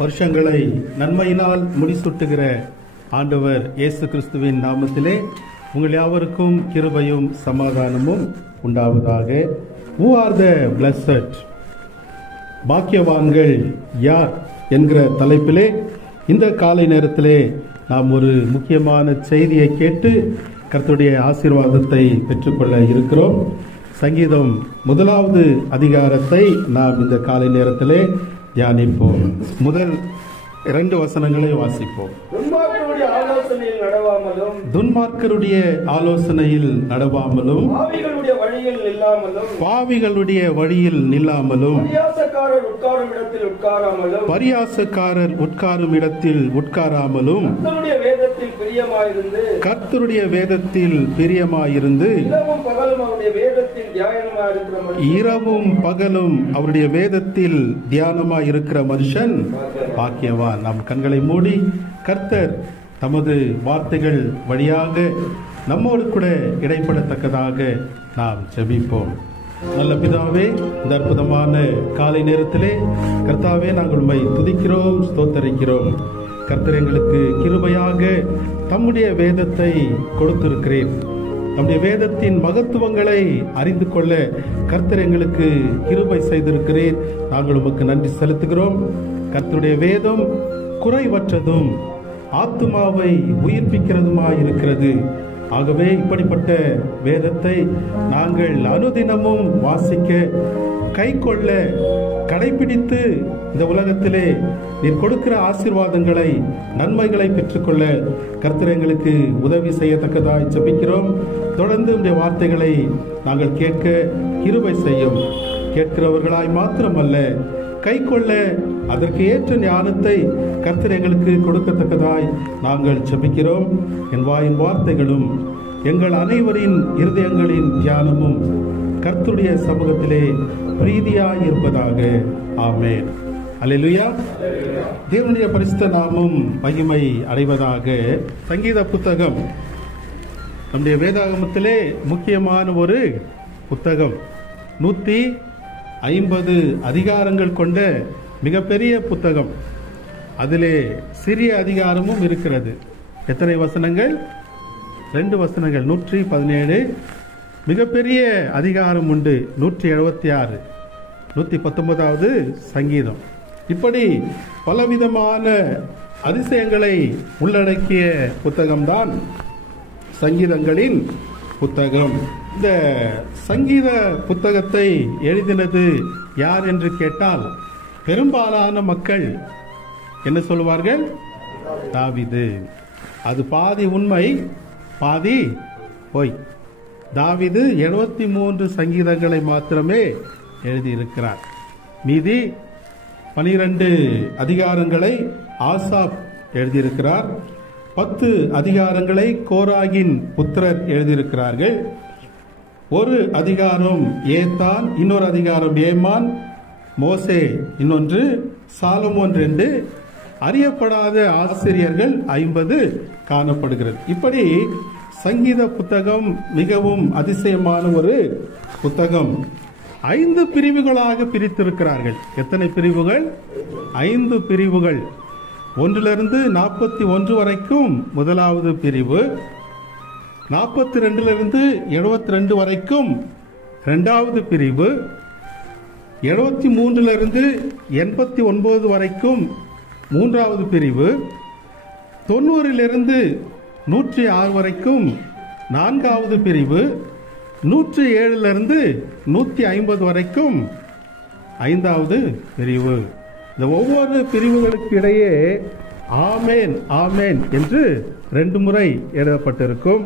வருஷங்களை நன்மையினால் முடிசூட்டுகிற ஆண்டவர் இயேசு கிறிஸ்துவின் நாமத்திலே உங்கள் யாவருக்கும் கிருபையும் சமாதானமும் உண்டாவதாக. Who are the blessed? பாக்கியவான்கள் யார் என்கிற தலைப்பிலே இந்த காலை நேரத்திலே நாம் ஒரு முக்கியமான செய்தியை கேட்டு கர்த்தருடைய ஆசீர்வாதத்தை பெற்றுக்கொள்ள இருக்கிறோம். சங்கீதம் 1வது அதிகாரத்தை நாம் இந்த காலை நேரத்திலே தியானிப்போம். முதல் 2 வசனங்களை வாசிப்போம். துன்மார்க்கருடைய ஆலோசனையில் நடவாமலும் பாவிகளுடைய வழியில் நில்லாமலும் பரியாசக்காரர் உட்காரும் இடத்தில் உட்காராமலும் கர்த்தருடைய வேதத்தில் பிரியமாயிருந்து இரவும் பகலும் அவருடைய வேதத்தில் தியானமாயிருக்கிற மனுஷன் பாக்கியவான். நாம் கண்களை மூடி கர்த்தர் தமது வார்த்தைகள் வழியாக நம்மோடு கூட இடைப்படத்தக்கதாக நாம் ஜெபிப்போம். நல்ல பிதாவே, இந்த அற்புதமான காலை நேரத்திலே கர்த்தாவே நாங்கள் உம்மை துதிக்கிறோம், ஸ்தோத்தரிக்கிறோம். கர்த்தர் எங்களுக்கு கிருபையாக தம்முடைய வேதத்தை கொடுத்திருக்கிறேன். நம்முடைய வேதத்தின் மகத்துவங்களை அறிந்து கொள்ள கர்த்தர் எங்களுக்கு கிருபை செய்திருக்கிறேன். நாங்கள் உமக்கு நன்றி செலுத்துகிறோம். கர்த்தருடைய வேதம் குறைவற்றதும் ஆத்துமாவை உயிர்ப்பிக்கிறதுமாய் இருக்கிறது. ஆகவே இப்படிப்பட்ட வேதத்தை நாங்கள் அனுதினமும் வாசிக்க, கை கொள்ள, கடைபிடித்து இந்த உலகத்திலே நீர் கொடுக்கிற ஆசீர்வாதங்களை, நன்மைகளை பெற்றுக்கொள்ள கர்த்தர் எங்களுக்கு உதவி செய்யத்தக்கதாய் ஜெபிக்கிறோம். தொடர்ந்து உடைய வார்த்தைகளை நாங்கள் கேட்க கிருபை செய்யும். கேட்கிறவர்களாய் மாத்திரமல்ல, கை கொள்ள அதற்கு ஏற்ற ஞானத்தை கர்த்தர் எங்களுக்கு கொடுக்கத்தக்கதாய் நாங்கள் ஜெபிக்கிறோம். என் வாயின் வார்த்தைகளும் எங்கள் அனைவரின் இருதயங்களின் தியானமும் கர்த்தருடைய சமூகத்திலே பிரீதியாய் இருப்பதாக. ஆமென். அல்லேலூயா. தேவனுடைய பரிசுத்த நாமம் மகிமை அடைவதாக. சங்கீத புத்தகம் நம்முடைய வேதாகமத்திலே முக்கியமான ஒரு புத்தகம். 150 அதிகாரங்கள் கொண்ட மிகப்பெரிய புத்தகம். அதிலே சிறிய அதிகாரமும் இருக்கிறது. எத்தனை வசனங்கள்? 2 வசனங்கள். 117. மிகப்பெரிய அதிகாரம் உண்டு, 176. 119வது சங்கீதம். இப்படி பலவிதமான அதிசயங்களை உள்ளடக்கிய புத்தகம்தான் சங்கீதங்களின் புத்தகம். இந்த சங்கீத புத்தகத்தை எழுதினது யார் என்று கேட்டால், பெரும்பாலான மக்கள் என்ன சொல்வார்கள்? தாவீது. அது பாதி உண்மை, பாதி பொய். தாவீது 73 சங்கீதங்களை மாத்திரமே எழுதியிருக்கிறார். மீதி 12 அதிகாரங்களை ஆசாப் எழுதியிருக்கிறார். 10 அதிகாரங்களை கோராகின் புத்திரர் எழுதியிருக்கிறார்கள். ஒரு அதிகாரம் ஏத்தான், இன்னொரு அதிகாரம் ஏமான், மோசே இன்னொன்று, சாலமோன் 2, அறியப்படாத ஆசிரியர்கள் 50 காணப்படுகிறது. இப்படி சங்கீத புத்தகம் மிகவும் அதிசயமான ஒரு புத்தகம். 5 பிரிவுகளாக பிரித்திருக்கிறார்கள். எத்தனை பிரிவுகள்? 5 பிரிவுகள். 1லிருந்து 41 வரைக்கும் முதலாவது பிரிவு, 42லிருந்து 72 வரைக்கும் இரண்டாவது பிரிவு, 73லிருந்து 89 வரைக்கும் மூன்றாவது பிரிவு, 90லிருந்து 106 வரைக்கும் 4வது பிரிவு, 107லிருந்து 150 வரைக்கும் 5வது பிரிவு. இந்த ஒவ்வொரு பிரிவுகளுக்கு இடையே ஆமேன் ஆமேன் என்று 2 முறை எழுதப்பட்டிருக்கும்,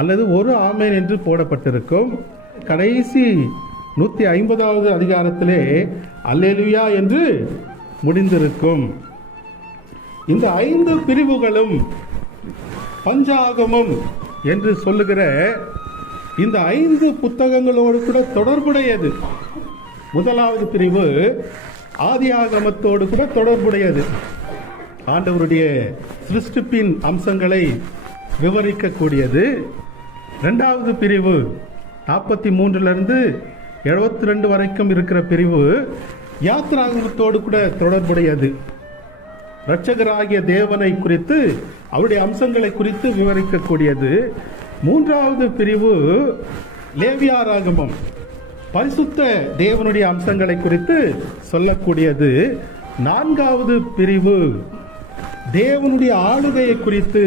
அல்லது ஒரு ஆமேன் என்று போடப்பட்டிருக்கும். கடைசி 150வது அதிகாரத்திலே அல்லேலூயா என்று முடிந்திருக்கும். இந்த 5 பிரிவுகளும் பஞ்சாகமம் என்று சொல்லுகிற இந்த 5 புத்தகங்களோடு கூட தொடர்புடையது. முதலாவது பிரிவு ஆதியாகமத்தோடு கூட தொடர்புடையது. ஆண்டவருடைய சிருஷ்டிப்பின் அம்சங்களை விவரிக்கக்கூடியது. 2வது பிரிவு 43லிருந்து 72 வரைக்கும் இருக்கிற பிரிவு யாத்ராகமத்தோடு கூட தொடர்புடையது. இரட்சகராகிய தேவனை குறித்து, அவருடைய அம்சங்களை குறித்து விவரிக்கக்கூடியது. மூன்றாவது பிரிவு லேவியாராகமம், பரிசுத்த தேவனுடைய அம்சங்களை குறித்து சொல்லக்கூடியது. நான்காவது பிரிவு தேவனுடைய ஆளுகையை குறித்து,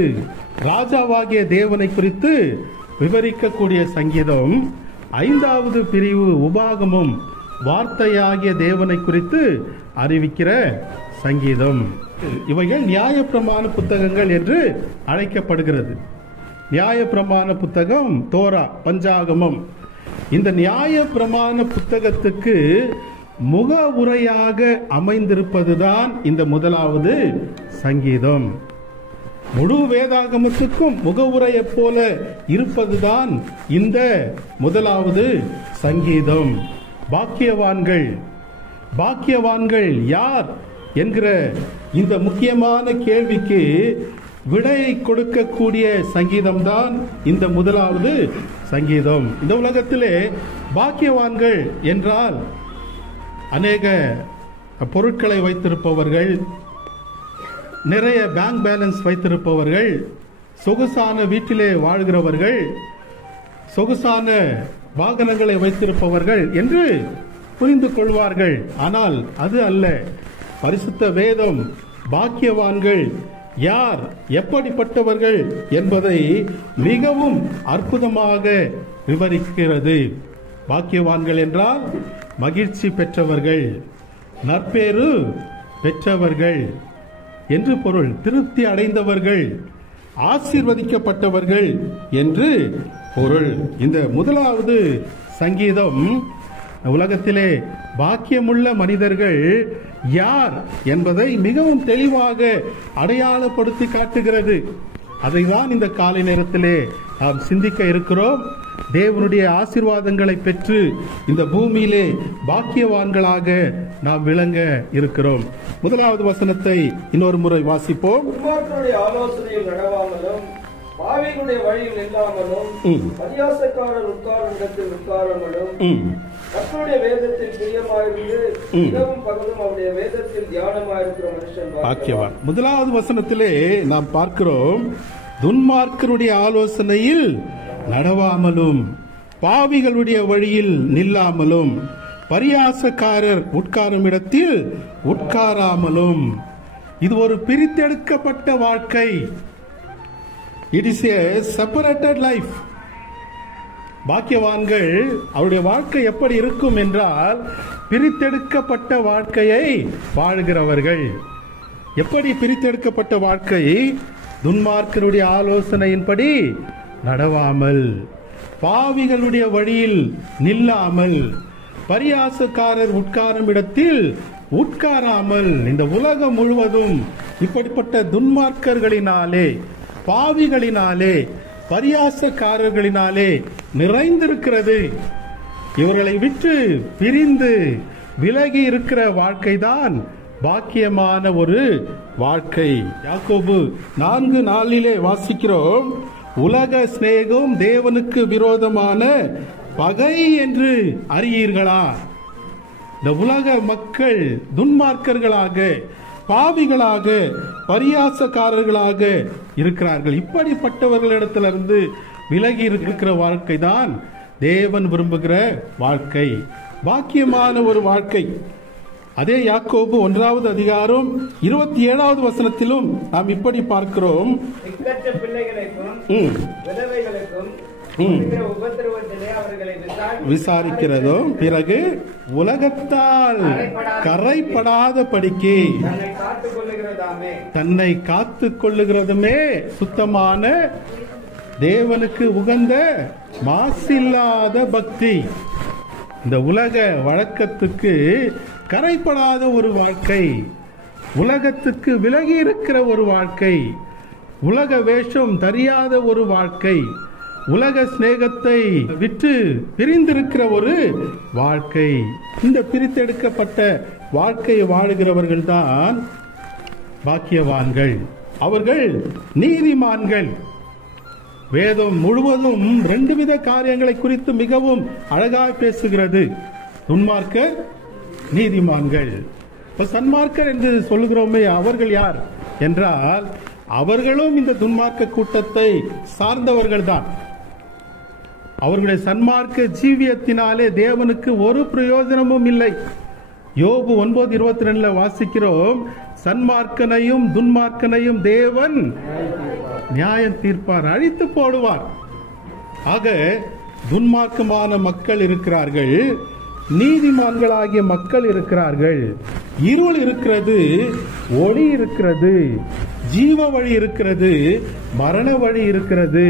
ராஜாவாகிய தேவனை குறித்து விவரிக்கக்கூடிய சங்கீதம். ஐந்தாவது பிரிவு உபாகமம், வார்த்தையாகிய தேவனை குறித்து அறிவிக்கிற சங்கீதம். இவைகள் நியாயப்பிரமாண புத்தகங்கள் என்று அழைக்கப்படுகிறது. நியாயப்பிரமாண புத்தகம் தோரா, பஞ்சாகமம். இந்த நியாயப்பிரமாண புத்தகத்துக்கு முக உரையாக அமைந்திருப்பதுதான் இந்த முதலாவது சங்கீதம். முழு வேதாகமத்துக்கும் முகவுரையை போல இருப்பதுதான் இந்த முதலாவது சங்கீதம். பாக்கியவான்கள், பாக்கியவான்கள் யார் என்கிற இந்த முக்கியமான கேள்விக்கு விடை கொடுக்கக்கூடிய சங்கீதம் தான் இந்த முதலாவது சங்கீதம். இந்த உலகத்திலே பாக்கியவான்கள் என்றால் அநேக பொருட்களை வைத்திருப்பவர்கள், நிறைய பேங்க் பேலன்ஸ் வைத்திருப்பவர்கள், சொகுசான வீட்டிலே வாழ்கிறவர்கள், சொகுசான வாகனங்களை வைத்திருப்பவர்கள் என்று புரிந்து கொள்வார்கள். ஆனால் அது அல்ல. பரிசுத்த வேதம் பாக்கியவான்கள் யார், எப்படிப்பட்டவர்கள் என்பதை மிகவும் அற்புதமாக விவரிக்கிறது. பாக்கியவான்கள் என்றால் மகிழ்ச்சி பெற்றவர்கள், நற்பேறு பெற்றவர்கள் என்று பொருள். திருப்தி அடைந்தவர்கள், ஆசீர்வதிக்கப்பட்டவர்கள் என்று பொருள். இந்த முதலாவது சங்கீதம் உலகத்திலே பாக்கியமுள்ள மனிதர்கள் யார் என்பதை மிகவும் தெளிவாக அடையாளப்படுத்தி காட்டுகிறது. அதைதான் இந்த காலை நேரத்திலே நாம் சிந்திக்க இருக்கிறோம். தேவனுடைய ஆசீர்வாதங்களை பெற்று இந்த பூமியிலே பாக்கியவான்களாக நாம் விளங்க இருக்கிறோம். முதலாவது வசனத்தை இன்னொரு முறை வாசிப்போம். ஆலோசனையில் நடவாமலும், பாவிகளுடைய வழியில் நில்லாமலும், பரியாசக்காரர் உட்காரும் இடத்தில் உட்காராமலும், கர்த்தருடைய வேதத்தில் பிரியமாயிருந்து இரவும் பகலும் அவருடைய வேதத்தில் தியானமாயிருக்கிற மனுஷன் பாக்கியவான். முதலாவது வசனத்திலே நாம் பார்க்கிறோம், துன்மார்க்கருடைய ஆலோசனையில் நடவாமலும், பாவிகளுடைய வழியில் நில்லாமலும், பரியாசக்காரர் உட்காரும் இடத்தில் உட்காராமலும். இது ஒரு பிரித்தெடுக்கப்பட்ட வாழ்க்கை. It is a separated life. பாக்கியவான்கள் அவருடைய வாழ்க்கை எப்படி இருக்கும் என்றால் பிரித்தெடுக்கப்பட்ட வாழ்க்கையை வாழ்கிறவர்கள். எப்படி பிரித்தெடுக்கப்பட்ட வாழ்க்கை? துன்மார்க்கருடைய ஆலோசனையின்படி நடவாமல், பாவிகளுடைய வழியில் நில்லாமல், பரியாசக்காரர் உட்காரும் இடத்தில் உட்காராமல். இந்த உலகம் முழுவதும் இப்படிப்பட்ட துன்மார்க்கர்களினாலே, பாவிகளினாலே, பரியாசக்காரர்களினாலே நிறைந்திருக்கிறது. இவர்களை விட்டு பிரிந்து விலகி இருக்கிற வாழ்க்கைதான் பாக்கியமான ஒரு வாழ்க்கை. யாக்கோபு 4:4 வாசிக்கிறோம், உலக சிநேகம் தேவனுக்கு விரோதமான பகை என்று அறியீர்களா? இந்த உலக மக்கள் துன்மார்க்கர்களாக, பாவிகளாக, பரியாசக்காரர்களாக இருக்கிறார்கள். இப்படிப்பட்டவர்களிடத்திலிருந்து விலகி இருக்கிற வாழ்க்கை தான் தேவன் விரும்புகிற வாழ்க்கை, பாக்கியமான ஒரு வாழ்க்கை. அதே யாக்கோபு 1வது அதிகாரம் 27வது வசனத்திலும் நாம் இப்படி பார்க்கிறோம், விசாரிக்கிறதும் பிறகு உலகத்தால் கரைப்படாத படிக்கு தன்னை காத்துக் கொள்ளுகிறதுமே சுத்தமான தேவனுக்கு உகந்த மாசில்லாத பக்தி. இந்த உலக வழக்கத்துக்கு கரைப்படாத ஒரு வாழ்க்கை, உலகத்துக்கு விலகி இருக்கிற ஒரு வாழ்க்கை, உலக வேஷம் தெரியாத ஒரு வாழ்க்கை, உலக சிநேகத்தை விட்டு பிரிந்திருக்கிற ஒரு வாழ்க்கை. இந்த பிரித்தெடுக்கப்பட்ட வாழ்க்கையை வாழுகிறவர்கள் தான் பாக்கியவான்கள். அவர்கள் நீதிமான்கள். வேதம் முழுவதும் 2 வித காரியங்களை குறித்து மிகவும் அழகாய் பேசுகிறது. துன்மார்க்கர், நீதிமான்கள். சன்மார்க்கர் என்று சொல்லுகிறோமே, அவர்கள் யார் என்றால் அவர்களும் இந்த துன்மார்க்க கூட்டத்தை சார்ந்தவர்கள் தான். அவர்களுடைய சன்மார்க்க ஜீவியத்தினாலே தேவனுக்கு ஒரு பிரயோஜனமும் இல்லை. யோபு 9:22 வாசிக்கிறோம், சன்மார்க்கனையும் துன்மார்க்கனையும் தேவன் நியாயம் தீர்ப்பார், அழித்து போடுவார். ஆக துன்மார்க்கமான மக்கள் இருக்கிறார்கள், நீதிமான்களாகிய மக்கள் இருக்கிறார்கள். இருள் இருக்கிறது, ஒளி இருக்கிறது, ஜீவ வழி இருக்கிறது, மரண வழி இருக்கிறது.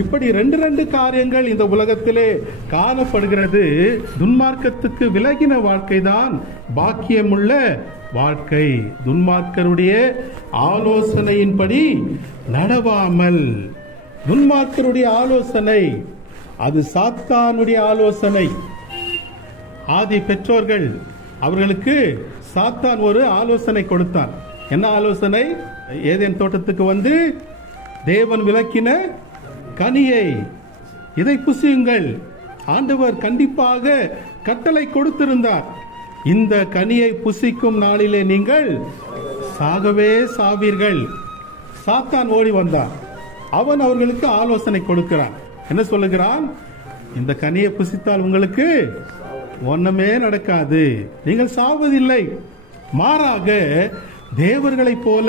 இப்படி ரெண்டு காரியங்கள் இந்த உலகத்திலே காணப்படுகிறது. துன்மார்க்கத்துக்கு விலகின வாழ்க்கை தான் பாக்கியமுள்ள வாழ்க்கை. துன்மார்க்கருடைய ஆலோசனையின்படி நடவாமல், துன்மார்க்கருடைய ஆலோசனை அது சாத்தானுடைய ஆலோசனை. ஆதி பெற்றோர்கள் அவர்களுக்கு சாத்தான் ஒரு ஆலோசனை கொடுத்தான். என்ன ஆலோசனை? ஏதேன் தோட்டத்துக்கு வந்து தேவன் விலக்கின கனியை இதை புசியுங்கள். ஆண்டவர் கண்டிப்பாக கட்டளை கொடுத்திருந்தார், இந்த கனியை புசிக்கும் நாளிலே நீங்கள் சாகவே சாவீர்கள். சாத்தான் ஓடி வந்தான். அவன் அவர்களுக்கு ஆலோசனை கொடுக்கிறான். என்ன சொல்லுகிறான்? இந்த கனியை புசித்தால் உங்களுக்கு ஒண்ணுமே நடக்காது, நீங்கள் சாவதில்லை, மாறாக தேவர்களைப் போல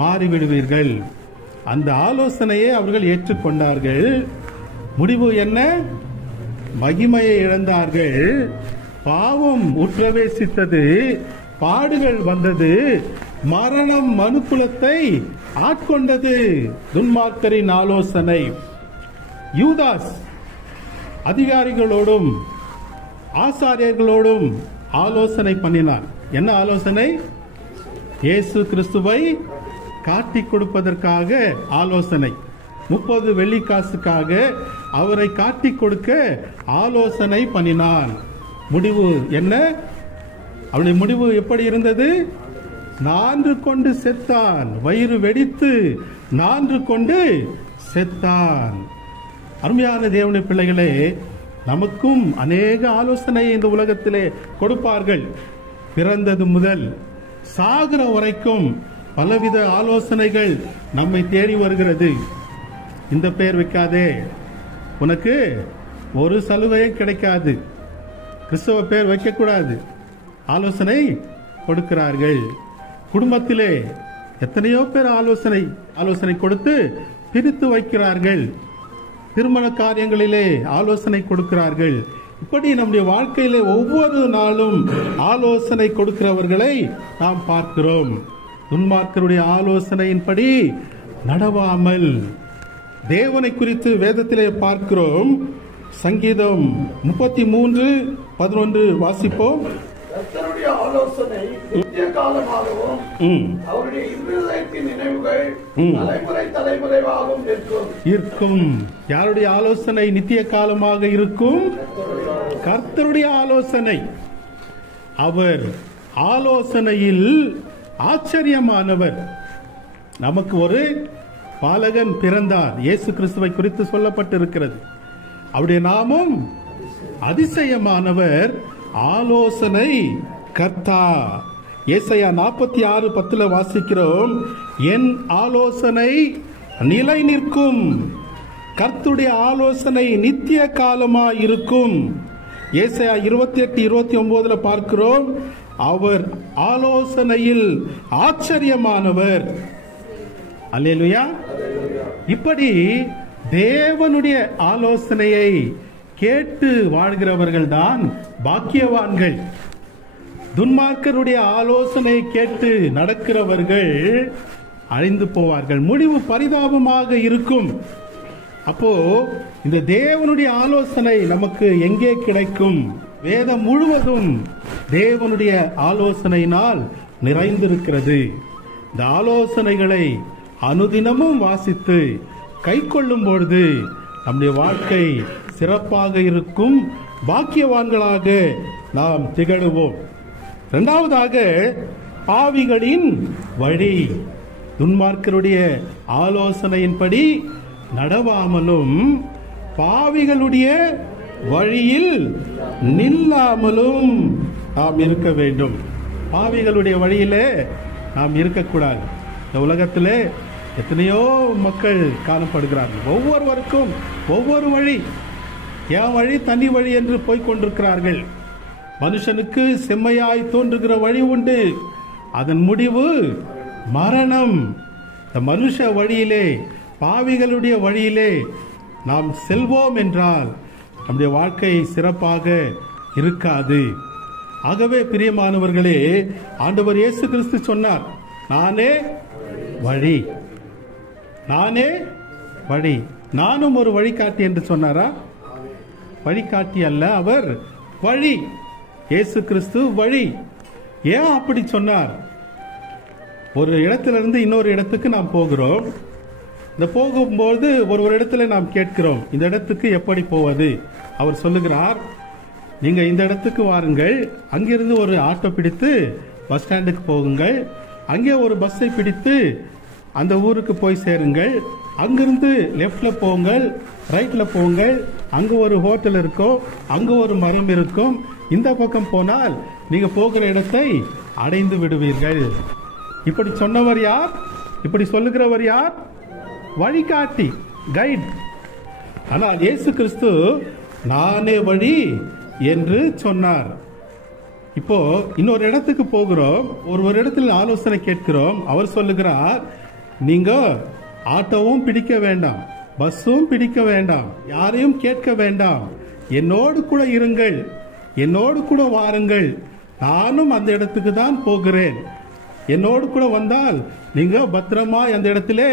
மாறிவிடுவீர்கள். அந்த ஆலோசனையை அவர்கள் ஏற்றுக்கொண்டார்கள். முடிவு என்ன? மகிமையை இழந்தார்கள், பாவம் உட்பிரவேசித்தது, பாடுகள் வந்தது, மரணம் மனுக்குலத்தை ஆட்கொண்டது. துன்மார்க்கரின் ஆலோசனை. யூதாஸ் அதிகாரிகளோடும் ஆசாரியர்களோடும் ஆலோசனை பண்ணினார். என்ன ஆலோசனை? இயேசு கிறிஸ்துவை காட்டி கொடுப்பதற்காக ஆலோசனை. 30 வெள்ளிக்காசுக்காக அவரை காட்டி கொடுக்க ஆலோசனை பண்ணினான். முடிவு என்ன? அவனுடைய முடிவு எப்படி இருந்தது? நான்று கொண்டு செத்தான், வயிறு வெடித்து நான்று கொண்டு செத்தான். அருமையான தேவனுடைய பிள்ளைகளே, நமக்கும் அநேக ஆலோசனை இந்த உலகத்திலே கொடுப்பார்கள். பிறந்தது முதல் சாகிற வரைக்கும் பலவித ஆலோசனைகள் நம்மை தேடி வருகிறது. இந்த பெயர் வைக்காதே, உனக்கு ஒரு சலுகையும் கிடைக்காது, கிறிஸ்தவ பெயர் வைக்கக்கூடாது, ஆலோசனை கொடுக்கிறார்கள். குடும்பத்திலே எத்தனையோ பேர் ஆலோசனை கொடுத்து பிரித்து வைக்கிறார்கள். திருமண காரியங்களிலே ஆலோசனை கொடுக்கிறார்கள். இப்படி நம்முடைய வாழ்க்கையிலே ஒவ்வொரு நாளும் ஆலோசனை கொடுக்கிறவர்களை நாம் பார்க்கிறோம். துன்மார்க்கருடைய ஆலோசனையின்படி நடவாமல், தேவனை குறித்து வேதத்திலே பார்க்கிறோம். சங்கீதம் 33:11 வாசிப்போம். கர்த்தருடைய ஆலோசனை நித்திய காலமாகவும் அவருடைய இருதயத்தின் நினைவுகள் தலைமுறை தலைமுறையாகவும் இருக்கும். யாருடைய ஆலோசனை நித்திய காலமாக இருக்கும்? கர்த்தருடைய ஆலோசனை. அவர் ஆலோசனையில் ஆச்சரியமானவர். நமக்கு ஒரு பாலகன் பிறந்தார், இயேசு கிறிஸ்துவை குறித்து சொல்லப்பட்டிருக்கிறது. அவருடைய நாமம் அதிசயமானவர், ஆலோசனை கர்த்தா. ஏசாயா 46:10 வாசிக்கிறோம், என் ஆலோசனை நிலை நிற்கும், கர்த்தருடைய ஆலோசனை நித்திய காலமாய் இருக்கும். ஏசாயா 28:29 பார்க்கிறோம், அவர் ஆலோசனையில் ஆச்சரியமானவர். அல்லேலூயா. இப்படி தேவனுடைய ஆலோசனையை கேட்டு வாழ்கிறவர்கள் தான் பாக்கியவான்கள். துன்மார்க்கருடைய ஆலோசனை கேட்டு நடக்கிறவர்கள் அழிந்து போவார்கள், முடிவு பரிதாபமாக இருக்கும். அப்போ இந்த தேவனுடைய ஆலோசனை நமக்கு எங்கே கிடைக்கும்? வேதம் முழுவதும் தேவனுடைய ஆலோசனையினால் நிறைந்திருக்கிறது. இந்த ஆலோசனைகளை அனுதினமும் வாசித்து கை கொள்ளும் பொழுது நம்முடைய வாழ்க்கை சிறப்பாக இருக்கும், பாக்கியவான்களாக நாம் திகழுவோம். இரண்டாவதாக, பாவிகளின் வழி. துன்மார்க்கருடைய ஆலோசனையின்படி நடவாமலும் பாவிகளுடைய வழியில் நில்லாமலும் நாம் இருக்க வேண்டும். பாவிகளுடைய வழியிலே நாம் இருக்கக்கூடாது. இந்த உலகத்திலே எத்தனையோ மக்கள் காணப்படுகிறார்கள். ஒவ்வொருவருக்கும் ஒவ்வொரு வழி, என் வழி தனி வழி என்று போய்கொண்டிருக்கிறார்கள். மனுஷனுக்கு செம்மையாய் தோன்றுகிற வழி உண்டு, அதன் முடிவு மரணம். இந்த மனுஷ வழியிலே, பாவிகளுடைய வழியிலே நாம் செல்வோம் என்றால் நம்முடைய வாழ்க்கை சிறப்பாக இருக்காது. ஆகவே பிரியமானவர்களே, ஆண்டவர் இயேசு கிறிஸ்து சொன்னார், நானே வழி, நானே வழி. நானும் ஒரு வழிகாட்டி என்று சொன்னாரா? வழிகாட்டி அல்ல, அவர் வழி. இயேசு கிறிஸ்து வழி. ஏன் அப்படி சொன்னார்? ஒரு இடத்திலிருந்து இன்னொரு இடத்துக்கு நாம் போகிறோம். இந்த போகும்போது ஒரு இடத்துல நாம் கேட்கிறோம், இந்த இடத்துக்கு எப்படி போவது? அவர் சொல்லுகிறார், நீங்க இந்த இடத்துக்கு வாருங்கள், அங்கிருந்து ஒரு ஆட்டோ பிடித்து பஸ் ஸ்டாண்டுக்கு போகுங்கள், அங்கே ஒரு பஸ்ஸை பிடித்து அந்த ஊருக்கு போய் சேருங்கள், அங்கிருந்து லெஃப்ட்ல போங்கள், ரைட்ல போங்கள், அங்க ஒரு ஹோட்டல் இருக்கும், அங்க ஒரு மரம் இருக்கும், இந்த பக்கம் போனால் நீங்க போகிற இடத்தை அடைந்து விடுவீர்கள். இப்படி சொன்னவர் யார்? இப்படி சொல்லுகிறவர் யார்? வழிகாட்டி, கைட். ஆனால் இயேசு கிறிஸ்து நானே வழி என்று சொன்னார். இப்போ இன்னொரு இடத்துக்கு போகிறோம், ஒரு இடத்துல ஆலோசனை கேட்கிறோம். அவர் சொல்லுகிறார், நீங்க ஆட்டோவும் பிடிக்க வேண்டாம், பஸ்ஸும் பிடிக்க வேண்டாம், யாரையும் கேட்க வேண்டாம், என்னோடு கூட இருங்கள், என்னோடு கூட வாருங்கள், நானும் அந்த இடத்துக்கு தான் போகிறேன், என்னோடு கூட வந்தால் நீங்க பத்திரமா அந்த இடத்திலே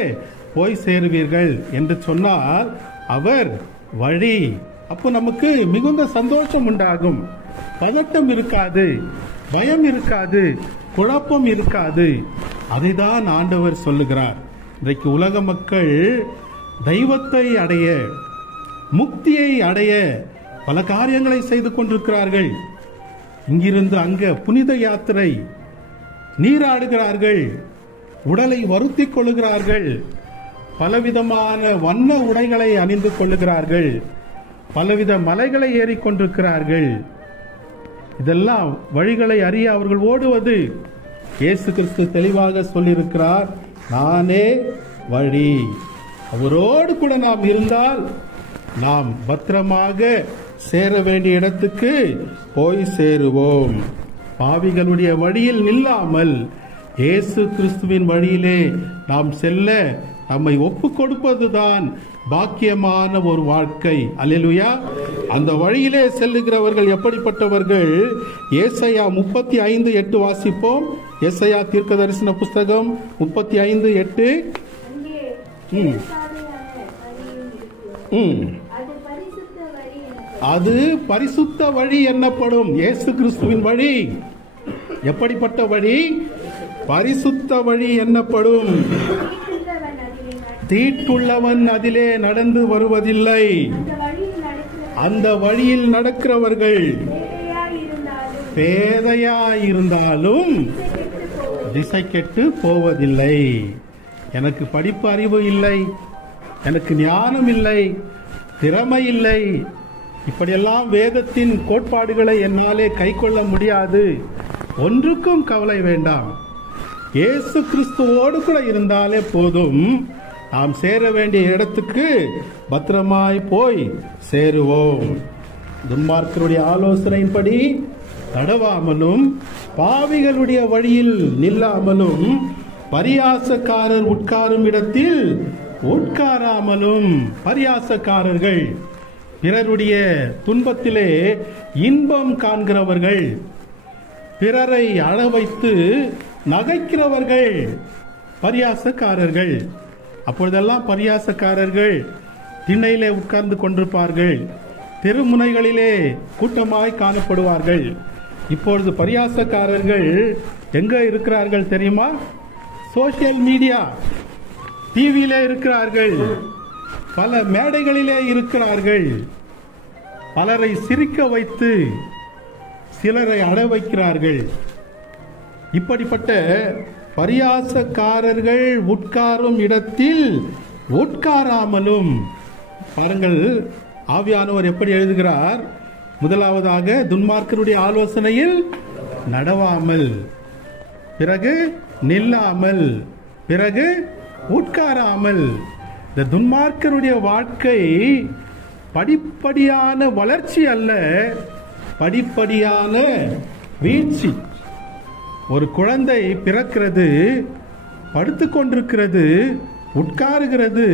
போய் சேருவீர்கள் என்று சொன்னால் அவர் வழி. அப்போ நமக்கு மிகுந்த சந்தோஷம் உண்டாகும், பதட்டம் இருக்காது, பயம் இருக்காது, குழப்பம் இருக்காது. அதைதான் ஆண்டவர் சொல்லுகிறார். இன்றைக்கு உலக மக்கள் தெய்வத்தை அடைய, முக்தியை அடைய பல காரியங்களை செய்து கொண்டிருக்கிறார்கள். இங்கிருந்து அங்க புனித யாத்திரை, நீராடுகிறார்கள், உடலை வருத்திக் கொள்ளுகிறார்கள், பலவிதமான வண்ண உடைகளை அணிந்து கொள்ளுகிறார்கள், பலவித மலைகளை ஏறிக்கொண்டிருக்கிறார்கள். இதெல்லாம் வழிகளை அறிய அவர்கள் ஓடுவது. இயேசு கிறிஸ்து தெளிவாக சொல்லியிருக்கிறார், நானே வழி. அவரோடு கூட நாம் இருந்தால் நாம் பத்திரமாக சேர வேண்டிய இடத்துக்கு போய் சேருவோம். பாவிகளுடைய வழியில் நில்லாமல் இயேசு கிறிஸ்துவின் வழியிலே நாம் செல்ல நம்மை ஒப்பு கொடுப்பதுதான் பாக்கியமான ஒரு வாழ்க்கை. அல்லேலூயா. அந்த வழியிலே செல்லுகிறவர்கள் எப்படிப்பட்டவர்கள்? ஏசாயா 35:8 வாசிப்போம். ஏசாயா தீர்க்கதரிசன புஸ்தகம் 35:8. அது பரிசுத்த வழி என்னப்படும். இயேசு கிறிஸ்துவின் வழி எப்படிப்பட்ட வழி? பரிசுத்த வழி என்னப்படும். தீட்டுள்ளவன் அதிலே நடந்து வருவதில்லை. அந்த வழியில் நடக்கிறவர்கள் பேதையாயிருந்தாலும் திசை கெட்டு போவதில்லை. எனக்கு படிப்பு அறிவு இல்லை, எனக்கு ஞானம் இல்லை, திறமை இல்லை, இப்படியெல்லாம் வேதத்தின் கோட்பாடுகளை என்னாலே கை கொள்ள முடியாது, ஒன்றுக்கும் கவலை வேண்டாம். இயேசு கிறிஸ்துவோடு கூட இருந்தாலே போதும், நாம் சேர வேண்டிய இடத்துக்கு பத்திரமாய் போய் சேருவோம். துன்மார்க்கருடைய ஆலோசனையின்படி நடவாமலும், பாவிகளுடைய வழியில் நில்லாமலும், பரியாசக்காரர் உட்காரும் இடத்தில் உட்காராமலும். பரியாசக்காரர்கள் பிறருடைய துன்பத்திலே இன்பம் காண்கிறவர்கள், பிறரை அழ வைத்து நகைக்கிறவர்கள் பரியாசக்காரர்கள். அப்பொழுதெல்லாம் பரியாசக்காரர்கள் திண்ணையிலே உட்கார்ந்து கொண்டிருப்பார்கள், தெருமுனைகளிலே கூட்டமாய் காணப்படுவார்கள். இப்பொழுது பரியாசக்காரர்கள் எங்க இருக்கிறார்கள் தெரியுமா? சோசியல் மீடியா, டிவியிலே இருக்கிறார்கள், பல மேடைகளிலே இருக்கிறார்கள். பலரை சிரிக்க வைத்து சிலரை அழ வைக்கிறார்கள். இப்படிப்பட்ட பரியாசக்காரர்கள் உட்காரும் இடத்தில் உட்காராமலும். பாருங்கள், ஆவியானவர் எப்படி எழுதுகிறார்? முதலாவதாக, துன்மார்க்கருடைய ஆலோசனையில் நடவாமல். பிறகு நில்லாமல், பிறகு உட்காராமல். இந்த துன்மார்க்கருடைய வாழ்க்கை படிப்படியான வளர்ச்சி அல்ல, படிப்படியான வீழ்ச்சி. ஒரு குழந்தை பிறக்கிறது, படுத்து கொண்டிருக்கிறது, உட்காருகிறது,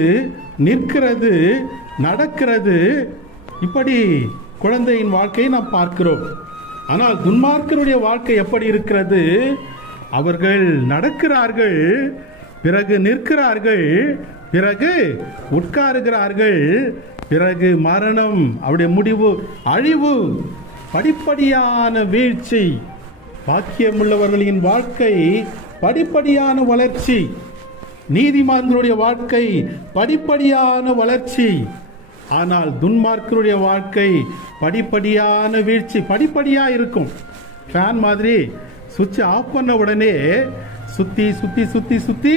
நிற்கிறது, நடக்கிறது. இப்படி குழந்தையின் வாழ்க்கையை நாம் பார்க்கிறோம். ஆனால் துன்மார்க்கருடைய வாழ்க்கை எப்படி இருக்கிறது? அவர்கள் நடக்கிறார்கள், பிறகு நிற்கிறார்கள், பிறகு உட்காருகிறார்கள், பிறகு மரணம், அவருடைய முடிவு அழிவு, படிப்படியான வீழ்ச்சி. பாக்கியமுள்ளவர்களின் வாழ்க்கை படிப்படியான வளர்ச்சி, நீதிமான்களுடைய வாழ்க்கை படிப்படியான வளர்ச்சி. ஆனால் துன்மார்க்கருடைய வாழ்க்கை படிப்படியான வீழ்ச்சி. படிப்படியா இருக்கும். ஃபேன் மாதிரி சுவிட்ச் ஆஃப் பண்ண உடனே சுத்தி சுத்தி சுத்தி சுத்தி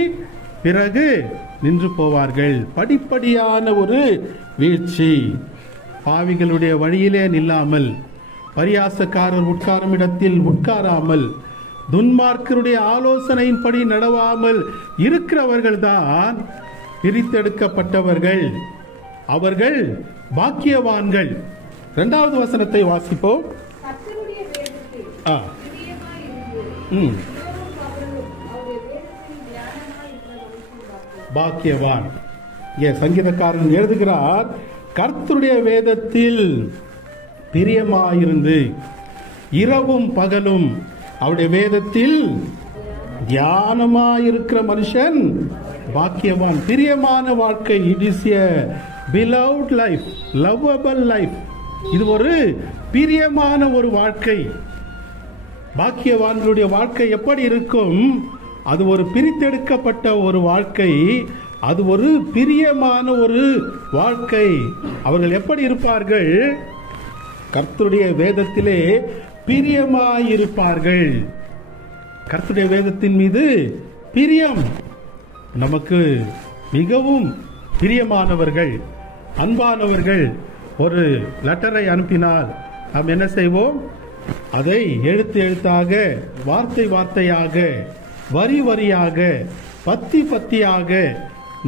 பிறகு நின்று போவார்கள். படிப்படியான ஒரு வீழ்ச்சி. பாவிகளுடைய வழியிலே நில்லாமல், பரியாசக்காரர் உட்காரும் இடத்தில் உட்காராமல், துன்மார்க்கருடைய ஆலோசனையின்படி நடவாமல் இருக்கிறவர்கள் தான் பிரித்தெடுக்கப்பட்டவர்கள். அவர்கள் பாக்கியவான்கள். 2வது வசனத்தை வாசிப்போம். பாக்கியவான். சங்கீதக்காரன் எழுதுகிறார், கர்த்தருடைய வேதத்தில் பிரியமாயிருந்து இரவும் பகலும் அவருடைய வேதத்தில் தியானமாயிருக்கிற மனுஷன் பாக்கியவான். பிரியமான வாழ்க்கை. It is a beloved life, lovable life. இது ஒரு பிரியமான ஒரு வாழ்க்கை. பாக்கியவான்களுடைய வாழ்க்கை எப்படி இருக்கும்? அது ஒரு பிரித்தெடுக்கப்பட்ட ஒரு வாழ்க்கை, அது ஒரு பிரியமான ஒரு வாழ்க்கை. அவர்கள் எப்படி இருப்பார்கள்? கர்த்தருடைய வேதத்திலே பிரியமாயிருப்பார்கள். கர்த்தருடைய வேதத்தின் மீது பிரியம். நமக்கு மிகவும் பிரியமானவர்கள், அன்பானவர்கள் ஒரு லெட்டரை அனுப்பினால் நாம் என்ன செய்வோம்? அதை எழுத்து எழுத்தாக, வார்த்தை வார்த்தையாக, வரி வரியாக, பத்தி பத்தியாக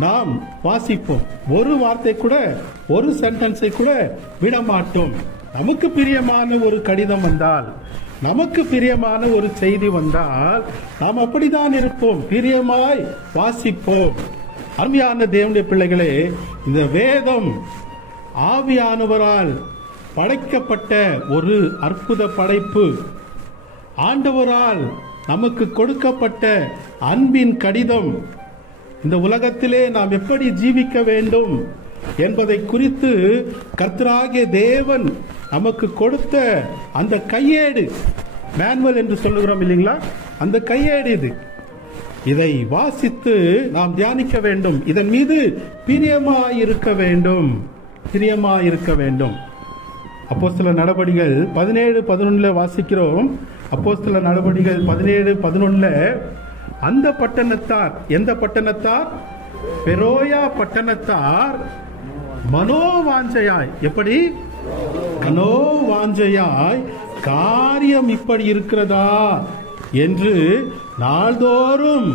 நாம் வாசிப்போம். ஒரு வார்த்தை கூட, ஒரு சென்டென்ஸை கூட விடமாட்டோம். நமக்கு பிரியமான ஒரு கடிதம் வந்தால், நமக்கு பிரியமான ஒரு செய்தி வந்தால் நாம் அப்படித்தான் இருப்போம். பிரியமாய் வாசிப்போம். அருமையான தேவனுடைய பிள்ளைகளே, இந்த வேதம் ஆவியானவரால் படைக்கப்பட்ட ஒரு அற்புத படைப்பு. ஆண்டவரால் நமக்கு கொடுக்கப்பட்ட அன்பின் கடிதம். இந்த உலகத்திலே நாம் எப்படி ஜீவிக்க வேண்டும் என்பதை குறித்து கர்த்தராகிய தேவன் நமக்கு கொடுத்த அந்த கையேடு, மேனுவல் என்று சொல்லுகிறோம் இல்லைங்களா, அந்த கையேடு இது. இதை வாசித்து நாம் தியானிக்க வேண்டும். இதன் மீது பிரியமாயிருக்க வேண்டும், பிரியமாயிருக்க வேண்டும். அப்போஸ்தலர் நடபடிகள் 17:11 வாசிக்கிறோம். அப்போஸ்தலர் நடபடிகள் 17:11 அந்த பட்டணத்தார், எந்த பட்டணத்தார்? பெரோயா பட்டணத்தார் மனோவாஞ்சையாய், எப்படி? மனோவாஞ்சையாய் காரியம் இப்படி இருக்கிறதா என்று நாள்தோறும்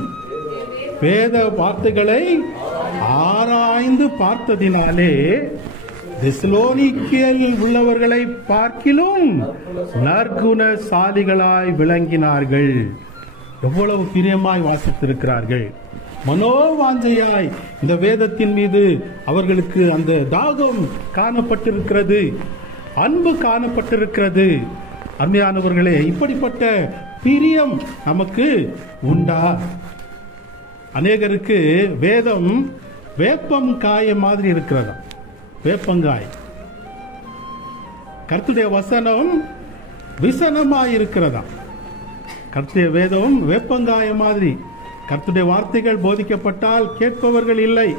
வேத வார்த்தைகளை ஆராய்ந்து பார்த்ததினாலே தெசலோனிக்கேயில் உள்ளவர்களை பார்க்கிலும் நற்குணசாலிகளாய் விளங்கினார்கள். எவ்வளவு பிரியமாய் வாசித்திருக்கிறார்கள். மனோவாஞ்சையாய் இந்த வேதத்தின் மீது அவர்களுக்கு அந்த தாகம் காணப்பட்டிருக்கிறது, அன்பு காணப்பட்டிருக்கிறது. அருமையானவர்களே, இப்படிப்பட்ட பிரியம் நமக்கு உண்டா? அநேகருக்கு வேதம் வேப்பம் காய மாதிரி இருக்கிறதா? வேப்பங்காய். கர்த்தருடைய வசனம் விசனமாய் இருக்கிறதா? கர்த்தருடைய வேதம் வேப்பங்காய மாதிரி. கர்த்தருடைய வார்த்தைகள் போதிக்கப்பட்டால் கேட்பவர்கள் இல்லை,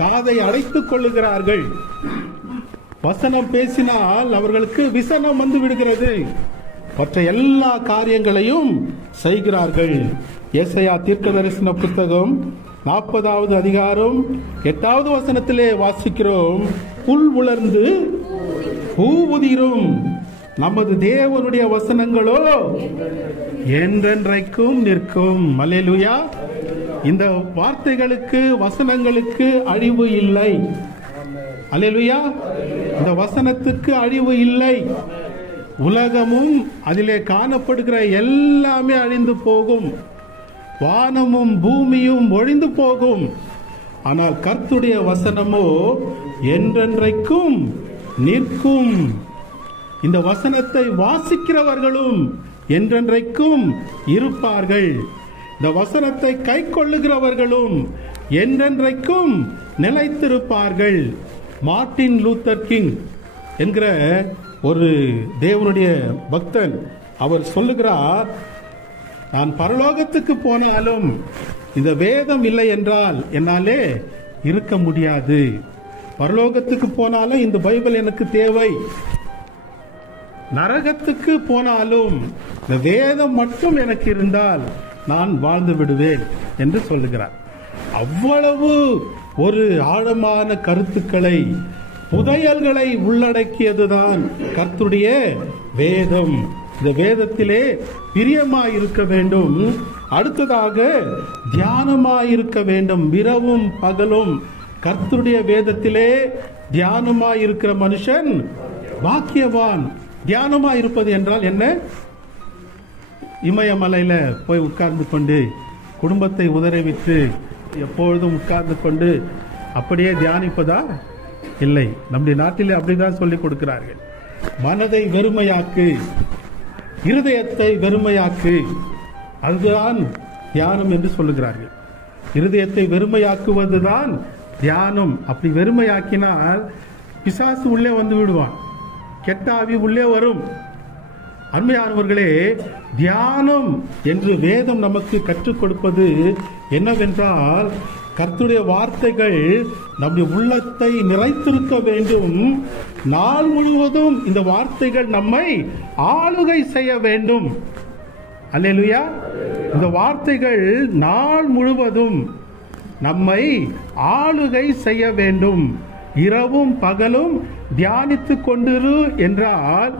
காதை அடைத்துக் கொள்ளுகிறார்கள். வசனம் பேசினால் அவர்களுக்கு விசனம் வந்து விடுகிறது. மற்ற எல்லா காரியங்களையும் செய்கிறார்கள். ஏசாயா தீர்க்கதரிசன புத்தகம் 40வது அதிகாரம் 8வது வசனத்திலே வாசிக்கிறோம், புல் உலர்ந்து பூ உதிரும், நமது தேவனுடைய வசனங்களோ என்றென்றைக்கும் நிற்கும். அல்லேலூயா. இந்த வார்த்தைகளுக்கு, வசனங்களுக்கு அழிவு இல்லை. அல்லேலூயா. இந்த வசனத்துக்கு அழிவு இல்லை. உலகமும் அதிலே காணப்படுகிற எல்லாமே அழிந்து போகும். வானமும் பூமியும் ஒழிந்து போகும். ஆனால் கர்த்தருடைய வசனமோ என்றென்றைக்கும் நிற்கும். இந்த வசனத்தை வாசிக்கிறவர்களும் என்றென்றைக்கும் இருப்பார்கள். இந்த வசனத்தை கை கொள்ளுகிறவர்களும் என்றென்றைக்கும் நிலைத்திருப்பார்கள். மார்ட்டின் லூத்தர் கிங் என்கிற ஒரு தேவனுடைய பக்தன் அவர் சொல்லுகிறார், நான் பரலோகத்துக்கு போனாலும் இந்த வேதம் இல்லை என்றால் என்னாலே இருக்க முடியாது. பரலோகத்துக்கு போனாலும் இந்த பைபிள் எனக்கு தேவை. நரகத்துக்கு போனாலும் இந்த வேதம் மட்டும் எனக்கு இருந்தால் நான் வாழ்ந்து விடுவேன் என்று சொல்லுகிறார். அவ்வளவு ஒரு ஆழமான கருத்துக்களை, புதையல்களை உள்ளடக்கியதுதான் கர்த்தருடைய வேதம். இந்த வேதத்திலே பிரியமாயிருக்க வேண்டும். அடுத்ததாக தியானமாயிருக்க வேண்டும். இரவும் பகலும் கர்த்தருடைய வேதத்திலே தியானமாயிருக்கிற மனுஷன் பாக்கியவான். தியானமாயிருப்பது என்றால் என்ன? இமயமலையில போய் உட்கார்ந்து கொண்டு குடும்பத்தை உதறிவிட்டு எப்பொழுதும் உட்கார்ந்து கொண்டு அப்படியே தியானிப்பதா? இல்லை. நம்முடைய நாட்டிலே அப்படிதான் சொல்லிக் கொடுக்கிறார்கள். மனதை வெறுமையாக்கு, இருதயத்தை வெறுமையாக்கு, அதுதான் தியானம் என்று சொல்லுகிறார்கள். இருதயத்தை வெறுமையாக்குவதுதான் தியானம். அப்படி வெறுமையாக்கினால் பிசாசு உள்ளே வந்து விடுவான், கெட்ட ஆவி உள்ளே வரும். அருமையானவர்களே, தியானம் என்று வேதம் நமக்கு கற்றுக் கொடுப்பது என்னவென்றால், கர்த்தருடைய வார்த்தைகள் நம்முடைய உள்ளத்தை நிறைத்திருக்க வேண்டும். நாள் முழுவதும் இந்த வார்த்தைகள் நம்மை ஆளுகை செய்ய வேண்டும். அல்லேலூயா. இந்த வார்த்தைகள் நாள் முழுவதும் நம்மை ஆளுகை செய்ய வேண்டும். இரவும் பகலும் தியானித்துக் கொண்டிரு என்றால்,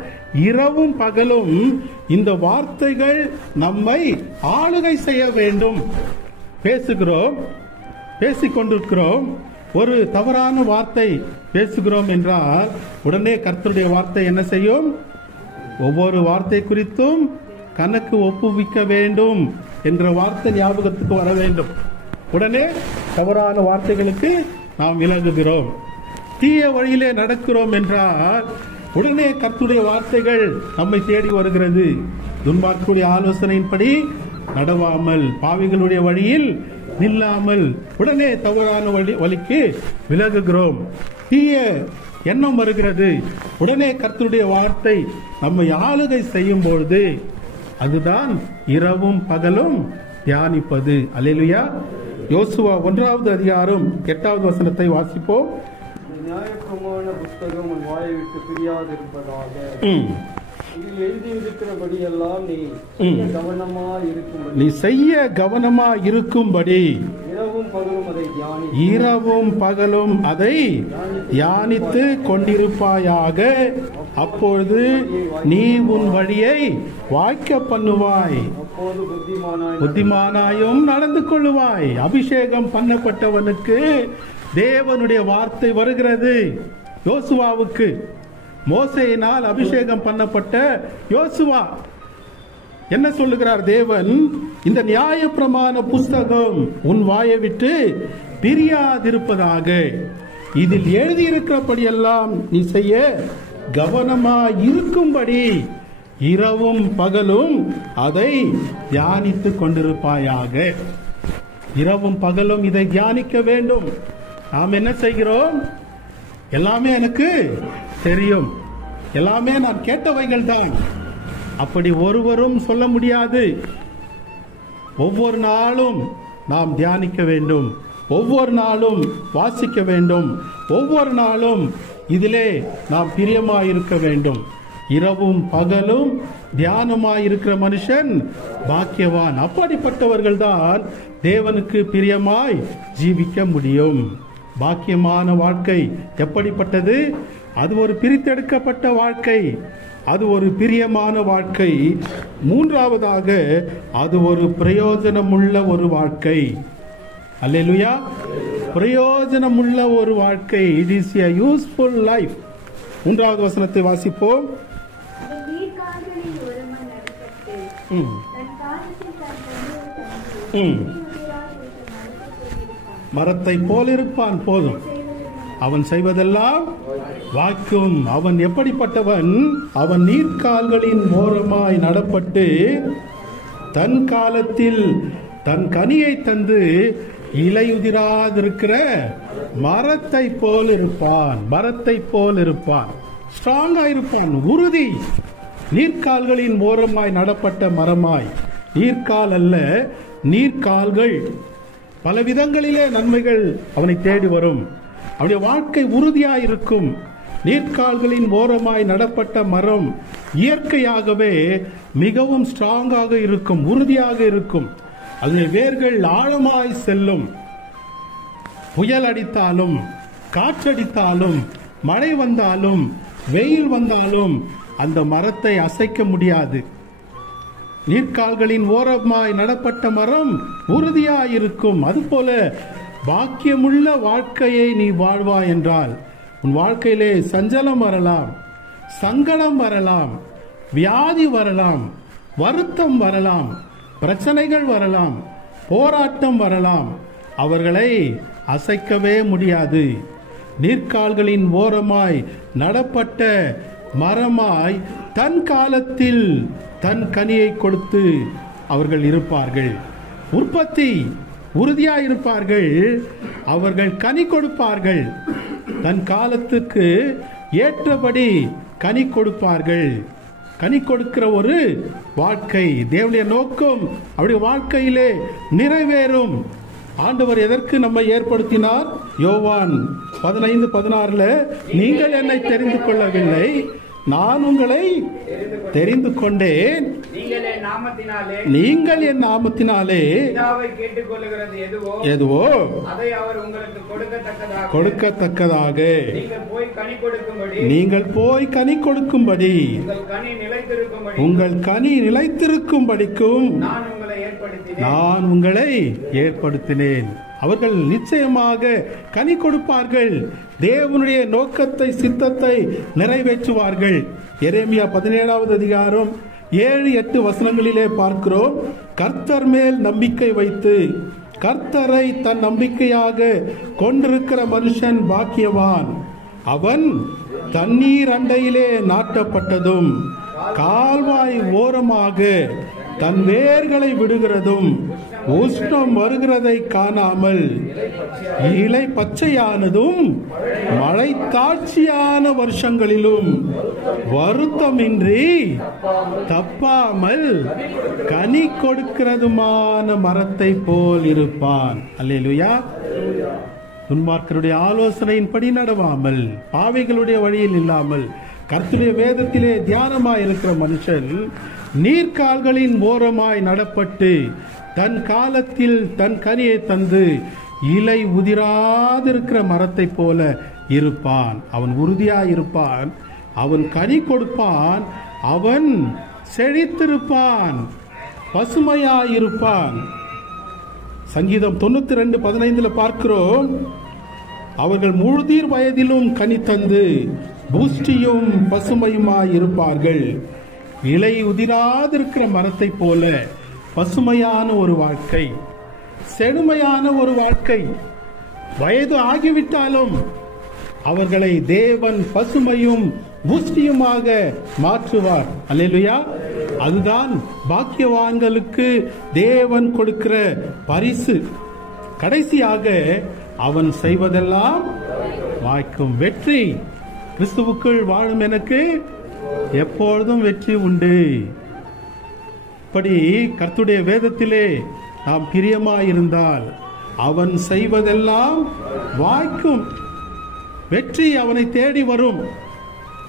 இரவும் பகலும் இந்த வார்த்தைகள் நம்மை ஆளுகை செய்ய வேண்டும். பேசுகிறோம், பேசிக்கொண்டிருக்கிறோம், ஒரு தவறான வார்த்தை பேசுகிறோம் என்றால் உடனே கர்த்தருடைய வார்த்தை என்ன செய்யும்? ஒவ்வொரு வார்த்தை குறித்தும் கணக்கு ஒப்புவிக்க வேண்டும் என்ற வார்த்தை ஞாபகத்துக்கு வர வேண்டும். உடனே தவறான வார்த்தைகளுக்கு நாம் விலகுகிறோம். தீய வழியிலே நடக்கிறோம் என்றால் உடனே கர்த்தருடைய வார்த்தைகள் நம்மை தேடி வருகிறது. துன்மார்க்கருடைய ஆலோசனையின்படி நடவாமல், பாவிகளுடைய வழியில் நில்லாமல் உடனே தவறான வழிக்கு விலகுகிறோம். தீய எண்ணம் வருகிறது, உடனே கர்த்தருடைய வார்த்தை நம்மை ஆளுகை செய்யும் பொழுது அதுதான் இரவும் பகலும் தியானிப்பது. அல்லேலூயா. யோசுவா 1வது அதிகாரம் 8வது வசனத்தை வாசிப்போம். நியாயப்பிரமாண புஸ்தகம் உன் வாயை விட்டு பிரியாதிருப்பதாக, இதில் எழுதியிருக்கிறபடி எல்லாம் நீ செய்ய கவனமா இருக்கும்படி இரவும் பகலும் அதை தியானித்து கொண்டிருப்பாயாக. அப்பொழுது நீ உன் வழியை வாய்க்க பண்ணுவாய், புத்திமானாயும் நடந்து கொள்ளுவாய். அபிஷேகம் பண்ணப்பட்டவனுக்கு தேவனுடைய வார்த்தை வருகிறது. யோசுவாவுக்கு, மோசேயினால் அபிஷேகம் பண்ணப்பட்ட யோசுவா என்ன சொல்லுகிறார்? தேவன், இந்த நியாயப்பிரமாண புஸ்தகம் உன் வாயை விட்டு பிரியாதிருப்பதாக, இதில் எழுதியிருக்கிறபடியெல்லாம் நீ செய்ய கவனமா இருக்கும்படி இரவும் பகலும் அதை தியானித்துக் கொண்டிருப்பாயாக. இரவும் பகலும் இதை தியானிக்க வேண்டும். நாம் என்ன செய்கிறோம்? எல்லாமே எனக்கு தெரியும், எல்லாமே நான் கேட்டவைகள் தான். அப்படி ஒருவரும் சொல்ல முடியாது. ஒவ்வொரு நாளும் நாம் தியானிக்க வேண்டும், ஒவ்வொரு நாளும் வாசிக்க வேண்டும், ஒவ்வொரு நாளும் இதிலே நாம் பிரியமாயிருக்க வேண்டும். இரவும் பகலும் தியானமாயிருக்கிற மனுஷன் பாக்கியவான். அப்படிப்பட்டவர்கள் தான் தேவனுக்கு பிரியமாய் ஜீவிக்க முடியும். பாக்கியமான வாழ்க்கை எப்படிப்பட்டது? அது ஒரு பிரித்தெடுக்கப்பட்ட வாழ்க்கை. அது ஒரு பிரியமான வாழ்க்கை. மூன்றாவதாக அது ஒரு பிரயோஜனமுள்ள ஒரு வாழ்க்கை. அல்லேலூயா. பிரயோஜனமுள்ள ஒரு வாழ்க்கை. It is a useful life. மூன்றாவது வசனத்தை வாசிப்போம். மரத்தை போல் இருப்பான். போதும், அவன் செய்வதெல்லாம் வாய்க்கும். அவன் எப்படிப்பட்டவன்? அவன் நீர்க்கால்களின் ஓரமாய் நடப்பட்டு தன் காலத்தில் தன் கனியை தந்து இலையுதிராதிருக்கிற மரத்தை போல் இருப்பான். மரத்தை போல் இருப்பான். ஸ்ட்ராங்கா இருப்பான், உறுதி. நீர்க்கால்களின் ஓரமாய் நடப்பட்ட மரமாய். நீர்க்கால் அல்ல, நீர்க்கால்கள். பல விதங்களிலே நன்மைகள் அவனை தேடி வரும். அவனுடைய வாழ்க்கை உறுதியாய் இருக்கும். நீர்க்கால்களின் ஓரமாய் நடப்பட்ட மரம் இயற்கையாகவே மிகவும் ஸ்ட்ராங்காக இருக்கும், உறுதியாக இருக்கும். அதனுடைய வேர்கள் ஆழமாய் செல்லும். புயல் அடித்தாலும், காற்றடித்தாலும், மழை வந்தாலும், வெயில் வந்தாலும் அந்த மரத்தை அசைக்க முடியாது. நீர்க்கால்களின் ஓரமாய் நடப்பட்ட மரம் உறுதியாயிருக்கும். அதுபோல பாக்கியமுள்ள வாழ்க்கையை நீ வாழ்வாய் என்றால் உன் வாழ்க்கையிலே சஞ்சலம் வரலாம், சங்கடம் வரலாம், வியாதி வரலாம், வருத்தம் வரலாம், பிரச்சனைகள் வரலாம், போராட்டம் வரலாம். அவர்களை அசைக்கவே முடியாது. நீர்க்கால்களின் ஓரமாய் நடப்பட்ட மரமாய் தன் காலத்தில் தன் கனியை கொடுத்து அவர்கள் இருப்பார்கள். உற்பத்தி உறுதியாயிருப்பார்கள். அவர்கள் கனி கொடுப்பார்கள். தன் காலத்துக்கு ஏற்றபடி கனி கொடுப்பார்கள். கனி கொடுக்கிற ஒரு வாழ்க்கை தேவனுடைய நோக்கம் அவருடைய வாழ்க்கையிலே நிறைவேறும். ஆண்டவர் எதற்கு நம்மை ஏற்படுத்தினார்? யோவான் 15:16 நீங்கள் என்னை தெரிந்து கொள்ளவில்லை, நான் உங்களை தெரிந்து கொண்டேன். நீங்கள் என் நாமத்தினாலே எதுவோ அதை அவர் உங்களுக்கு கொடுக்கத்தக்கதாக நீங்கள் போய் கனி கொடுக்கும்படி உங்கள் கனி நிலைத்திருக்கும்படிக்கும் நான் உங்களை ஏற்படுத்தினேன். அவர்கள் நிச்சயமாக கனி கொடுப்பார்கள். தேவனுடைய நோக்கத்தை, சித்தத்தை நிறைவேற்றுவார்கள். எரேமியா 17வது அதிகாரம் 7-8 வசனங்களிலே பார்க்கிறோம். கர்த்தர் மேல் நம்பிக்கை வைத்து கர்த்தரை தன் நம்பிக்கையாக கொண்டிருக்கிற மனுஷன் பாக்கியவான். அவன் தண்ணீர் அண்டையிலே நாட்டப்பட்டதும் கால்வாய் ஓரமாக தன் வேர்களை விடுகிறதும் உஷ்ணம் வருகிறதை காணாமல் இலை பச்சையானதும் மழை தாட்சியான வருஷங்களிலும் வருத்தமின்றி தப்பாமல் கனி கொடுக்கிறதுமான மரத்தை போல் இருப்பான். அல்லேலூயா. துன்மார்க்கருடைய ஆலோசனையின்படி நடவாமல், பாவிகளுடைய வழியில் இல்லாமல், கர்த்தருடைய வேதத்திலே தியானமாய் இருக்கிற மனுஷன் நீர்க்கால்களின் ஓரமாய் நடப்பட்டு தன் காலத்தில் தன் கனியை தந்து இலை உதிராதிருக்கிற மரத்தை போல இருப்பான். அவன் உறுதியாய் இருப்பான். அவன் கனி கொடுப்பான். அவன் செழித்திருப்பான், பசுமையாயிருப்பான். சங்கீதம் 92:15 பார்க்கிறோம். அவர்கள் முழுதீர் வயதிலும் கனி தந்து புஷ்டியும் பசுமையுமாய் இருப்பார்கள். இலை உதிராதிருக்கிற மரத்தை போல பசுமையான ஒரு வாழ்க்கை, செழுமையான ஒரு வாழ்க்கை. வயது ஆகிவிட்டாலும் அவர்களை தேவன் பசுமையும் புஷ்டியுமாக மாற்றுவார். அல்லேலூயா. அதுதான் பாக்கியவான்களுக்கு தேவன் கொடுக்கிற பரிசு. கடைசியாக அவன் செய்வதெல்லாம் வாய்க்கும். வெற்றி. கிறிஸ்துவுக்குள் வாழும் எனக்கு எப்பொழுதும் வெற்றி உண்டு. இப்படி கர்த்தருடைய வேதத்திலே நாம் பிரியமாயிருந்தால் அவன் செய்வதெல்லாம் வாய்க்கும். வெற்றி அவனை தேடி வரும்.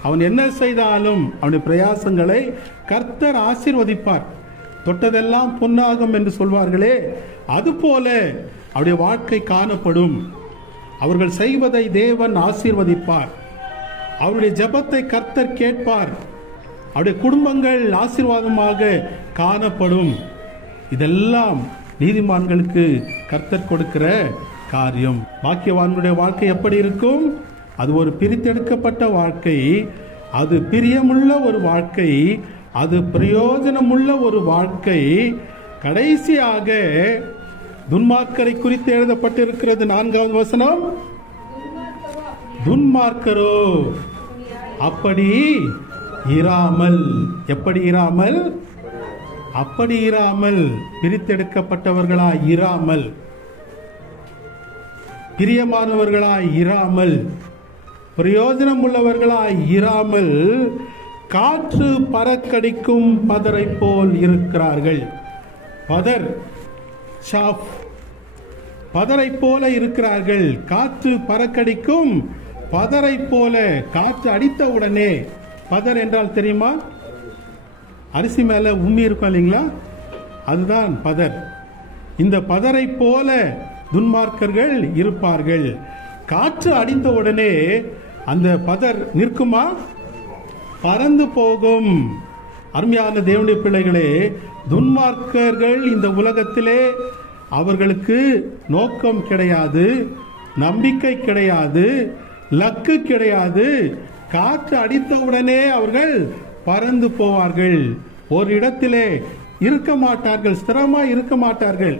அவன் என்ன செய்தாலும் அவனுடைய பிரயாசங்களை கர்த்தர் ஆசீர்வதிப்பார். தொட்டதெல்லாம் பொன்னாகும் என்று சொல்வார்களே, அதுபோல அவருடைய வாழ்க்கை காணப்படும். அவர்கள் செய்வதை தேவன் ஆசீர்வதிப்பார். அவருடைய ஜெபத்தை கர்த்தர் கேட்பார். அவருடைய குடும்பங்கள் ஆசீர்வாதமாக காணப்படும். இதெல்லாம் நீதிமான்களுக்கு கர்த்தர் கொடுக்கிற காரியம். பாக்கியவான்களுடைய வாழ்க்கை எப்படி இருக்கும்? அது ஒரு பிரித்தெடுக்கப்பட்ட வாழ்க்கை, அது பிரியமுள்ள ஒரு வாழ்க்கை, அது பிரயோஜனமுள்ள ஒரு வாழ்க்கை. கடைசியாக துன்மார்க்கரை குறித்து எழுதப்பட்டிருக்கிறது. 4வது வசனம், துன்மார்க்கரோ அப்படி இராமல். எப்படி இராமல்? அப்படி இராமல், பிரித்தெடுக்கப்பட்டவர்களாய் இராமல், பிரியமானவர்களாய் இராமல், பிரயோஜனம் உள்ளவர்களாய் இராமல், காற்று பறக்கடிக்கும் பதரை போல் இருக்கிறார்கள். பதர், சாஃப், பதரை போல இருக்கிறார்கள். காற்று பறக்கடிக்கும் பதரை போல. காற்று அடித்த உடனே, பதர் என்றால் தெரியுமா? அரிசி மேல உம்மி இருக்கும் இல்லைங்களா, அதுதான் பதர். இந்த பதரை போல துன்மார்க்கர்கள் இருப்பார்கள். காற்று அடித்த உடனே அந்த பதர் நிற்குமா? பறந்து போகும். அருமையான தேவனுடைய பிள்ளைகளே, துன்மார்க்கர்கள் இந்த உலகத்திலே அவர்களுக்கு நோக்கம் கிடையாது, நம்பிக்கை கிடையாது, லக்கு கிடையாது. காற்று அடித்த உடனே அவர்கள் பறந்து போவார்கள். ஒரு இடத்திலே இருக்க மாட்டார்கள், ஸ்திரமா இருக்க மாட்டார்கள்.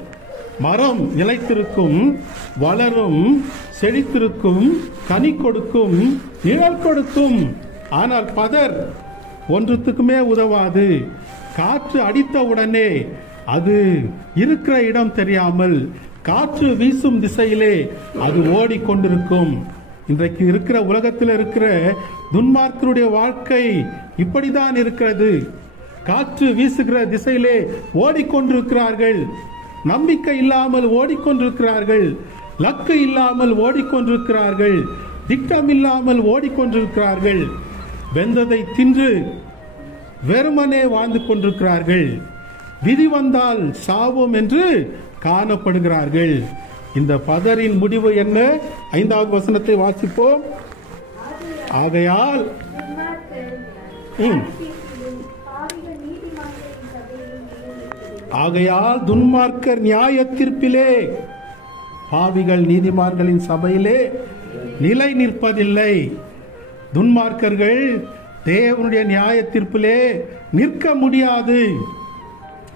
மரம் நிலைத்திருக்கும், வளரும், செழித்திருக்கும், கனி கொடுக்கும், நிழல் கொடுக்கும். ஆனால் பதர் ஒன்றுத்துக்குமே உதவாது. காற்று அடித்த உடனே அது இருக்கிற இடம் தெரியாமல் காற்று வீசும் திசையிலே அது ஓடிக்கொண்டிருக்கும். இன்றைக்கு இருக்கிற உலகத்தில் இருக்கிற துன்மார்க்கருடைய வாழ்க்கை இப்படிதான் இருக்கிறது. காற்று வீசுகிற திசையிலே ஓடிக்கொண்டிருக்கிறார்கள். நம்பிக்கை இல்லாமல் ஓடிக்கொண்டிருக்கிறார்கள். லக்கு இல்லாமல் ஓடிக்கொண்டிருக்கிறார்கள். திட்டம் இல்லாமல் ஓடிக்கொண்டிருக்கிறார்கள். வெந்ததை தின்று வெறுமனே வாழ்ந்து கொண்டிருக்கிறார்கள். விதி வந்தால் சாவோம் என்று காணப்படுகிறார்கள். இந்த பதரின் முடிவு என்ன? 5வது வசனத்தை வாசிப்போம். ஆகையால் ஆகையால் துன்மார்க்கர் நியாய தீர்ப்பிலே, பாவிகள் நீதிமான்களின் சபையிலே நிலை நிற்பதில்லை. துன்மார்க்கர்கள் தேவனுடைய நியாய தீர்ப்பிலே நிற்க முடியாது.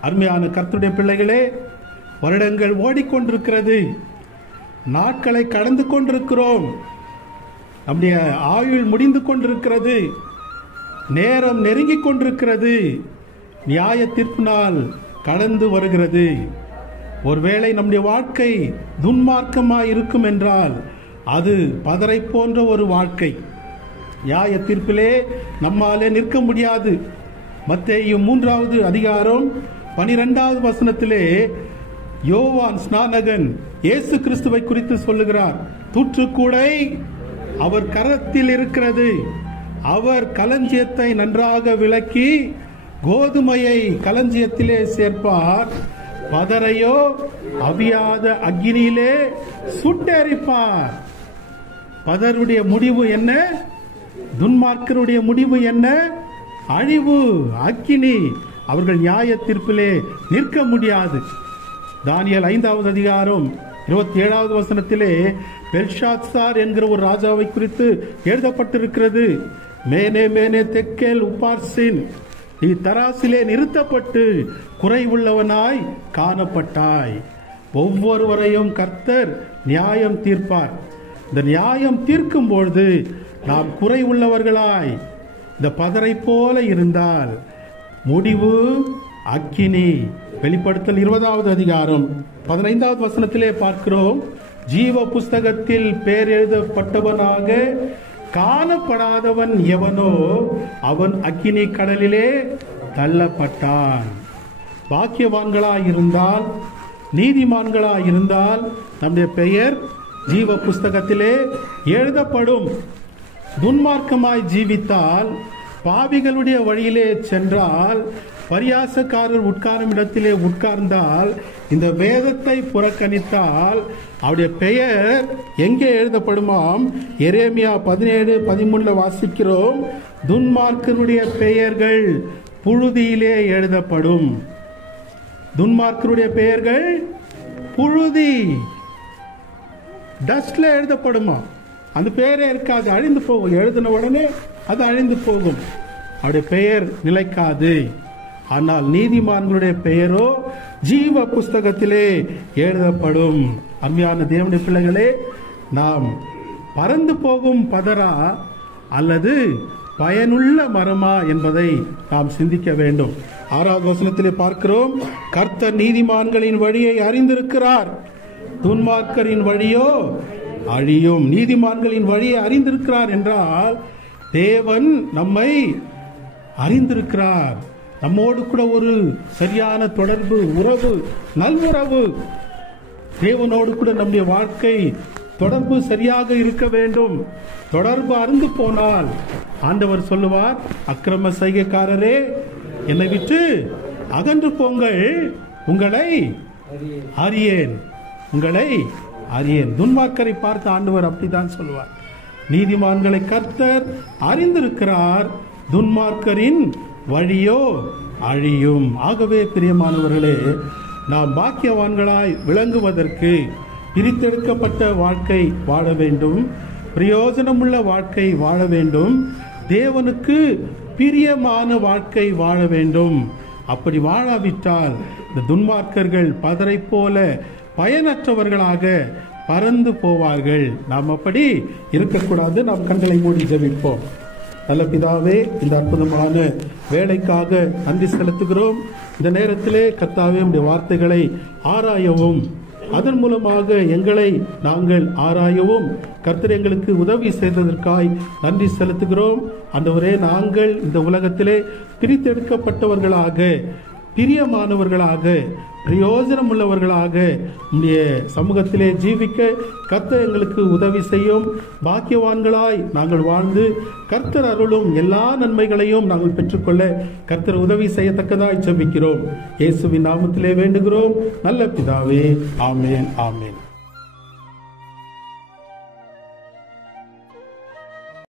அருமையான கர்த்தருடைய பிள்ளைகளே, வருடங்கள் ஓடிக்கொண்டிருக்கிறது, நாட்களை கடந்து கொண்டிருக்கிறோம், நம்முடைய ஆயுள் முடிந்து கொண்டிருக்கிறது, நேரம் நெருங்கிக் கொண்டிருக்கிறது, நியாய தீர்ப்பு நாள் கடந்து வருகிறது. ஒருவேளை நம்முடைய வாழ்க்கை துன்மார்க்கமாய் இருக்கும் என்றால் அது பதரை போன்ற ஒரு வாழ்க்கை. நியாய தீர்ப்பிலே நம்மாலே நிற்க முடியாது. மத்தேயு 3வது அதிகாரம் 12வது வசனத்திலே யோவான் ஸ்நானகன் இயேசு கிறிஸ்துவை குறித்து சொல்லுகிறார். தூற்றுக்கூடை அவர் கரத்தில் இருக்கிறது, அவர் களஞ்சியத்தை நன்றாக விளக்கி கோதுமையை களஞ்சியத்திலே சேர்ப்பார், பதரையோ அவியாத அக்கினியிலே சுட்டெரிப்பார். பதருடைய முடிவு என்ன? துன்மார்க்கருடைய முடிவு என்ன? அழிவு, அக்கினி. அவர்கள் நியாய தீர்ப்பிலே நிற்க முடியாது. தானியேல் 5வது அதிகாரம் 27வது வசனத்திலே பெல்ஷாத்சார் என்கிற ஒரு ராஜாவை குறித்து எழுதப்பட்டிருக்கிறது. மேனே மேனே தெக்கேல் உப்பார்சின், நீ தராசிலே நிறுத்தப்பட்டு குறைவுள்ளவனாய் காணப்பட்டாய். ஒவ்வொருவரையும் கர்த்தர் நியாயம் தீர்ப்பார். இந்த நியாயம் தீர்க்கும் பொழுது நாம் குறைவுள்ளவர்களாய் இந்த பதரை போல இருந்தால் முடிவு அக்கினி. வெளிப்படுத்தல் 20வது அதிகாரம் 15வது வசனத்திலே பார்க்கிறோம். ஜீவ புஸ்தகத்தில் பெயர் எழுதப்பட்டவனாக காணப்படாதவன் எவனோ அவன் அக்கினி கடலிலே தள்ளப்பட்டான். பாக்கியவான்களாய் இருந்தால், நீதிமான்களாய் இருந்தால் நம்முடைய பெயர் ஜீவ புஸ்தகத்திலே எழுதப்படும். துன்மார்க்கமாய் ஜீவித்தால் பாவிகளுடைய வழியிலே சென்றால், பரியாசக்காரர் உட்காரும் இடத்திலே உட்கார்ந்தால், இந்த வேதத்தை புறக்கணித்தால் அவருடைய பெயர் எங்கே எழுதப்படுமாம்? எரேமியா 17:13 வாசிக்கிறோம், துன்மார்க்கருடைய பெயர்கள் புழுதியிலே எழுதப்படும். துன்மார்க்கருடைய பெயர்கள் புழுதி, டஸ்ட்ல எழுதப்படுமா? அந்த பெயரே இருக்காது, அழிந்து போகும். எழுதின உடனே அது அழிந்து போகும், அவருடைய பெயர் நிலைக்காது. ஆனால் நீதிமான்களுடைய பெயரோ ஜீவ புஸ்தகத்திலே எழுதப்படும். அருமையான தேவனுடைய பிள்ளைகளே, நாம் பறந்து போகும் பதரா அல்லது பயனுள்ள மரமா என்பதை நாம் சிந்திக்க வேண்டும். 6வது வசனத்திலே பார்க்கிறோம், கர்த்தர் நீதிமான்களின் வழியை அறிந்திருக்கிறார், துன்மார்க்கரின் வழியோ அழியும். நீதிமான்களின் வழியை அறிந்திருக்கிறார் என்றால் தேவன் நம்மை அறிந்திருக்கிறார். நம்மோடு கூட ஒரு சரியான தொடர்பு, உறவு, நல்வுறவு. தேவனோடு கூட நம்முடைய வாழ்க்கை தொடர்பு சரியாக இருக்க வேண்டும். தொடர்பு அறுந்து போனால் ஆண்டவர் சொல்லுவார், அக்கிரம செய்கைக்காரரே என்னை விட்டு அகன்று போங்கள், உங்களை அறியேன், உங்களை அறியேன். துன்மார்க்கரை பார்த்து ஆண்டவர் அப்படித்தான் சொல்லுவார். நீதிமான்களை கர்த்தர் அறிந்திருக்கிறார், துன்மார்க்கரின் வழியோ அழியும். ஆகவே பிரியமானவர்களே, நாம் பாக்கியவான்களாய் விளங்குவதற்கு பிரித்தெடுக்கப்பட்ட வாழ்க்கை வாழ வேண்டும், பிரயோஜனமுள்ள வாழ்க்கை வாழ வேண்டும், தேவனுக்கு பிரியமான வாழ்க்கை வாழ வேண்டும். அப்படி வாழாவிட்டால் இந்த துன்மார்க்கர்கள் பதரை போல பயனற்றவர்களாக பறந்து போவார்கள். நாம் அப்படி இருக்கக்கூடாது. நாம் கண்களை மூடி ஜெபிப்போம். நல்ல பிதாவே, இந்த அற்புதமான வேலைக்காக நன்றி செலுத்துகிறோம். இந்த நேரத்திலே கர்த்தாவே, உம்முடைய வார்த்தைகளை ஆராயவும், அதன் மூலமாக எங்களை நாங்கள் ஆராயவும் கர்த்தர் எங்களுக்கு உதவி செய்ததற்காய் நன்றி செலுத்துகிறோம். ஆண்டவரே, நாங்கள் இந்த உலகத்திலே பிரித்தெடுக்கப்பட்டவர்களாக, பிரியமானவர்களாக, பிரயோஜனம் உள்ளவர்களாக உம்முடைய சமூகத்திலே ஜீவிக்க கர்த்தர் எங்களுக்கு உதவி செய்யும். பாக்கியவான்களாய் நாங்கள் வாழ்ந்து கர்த்தர் அருளும் எல்லா நன்மைகளையும் நாங்கள் பெற்றுக்கொள்ள கர்த்தர் உதவி செய்யத்தக்கதாய் ஜெபிக்கிறோம். இயேசுவின் நாமத்திலே வேண்டுகிறோம் நல்ல பிதாவே. ஆமென், ஆமென்.